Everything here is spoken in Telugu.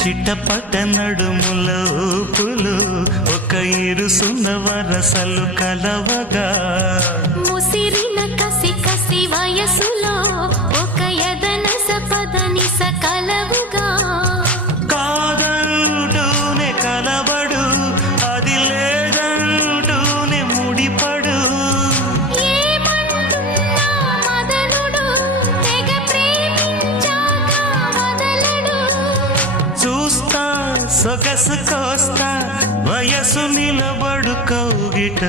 చిట్టపట నడుముల ఊపులు ఒక ఇరుసున్న వరసలు కలవగా ముసిరిన కసి కసి వయసులో ఒక యదన సపదని సకలవుగా కాదంటూనే కలబడు అది లేదంటూనే ముడిపడు ఏమంటున్నా మదనుడు తెగ ప్రేమించాక వదలడు చూస్తా సొగసు కోస్తా వయసు నిలబడు కౌగిట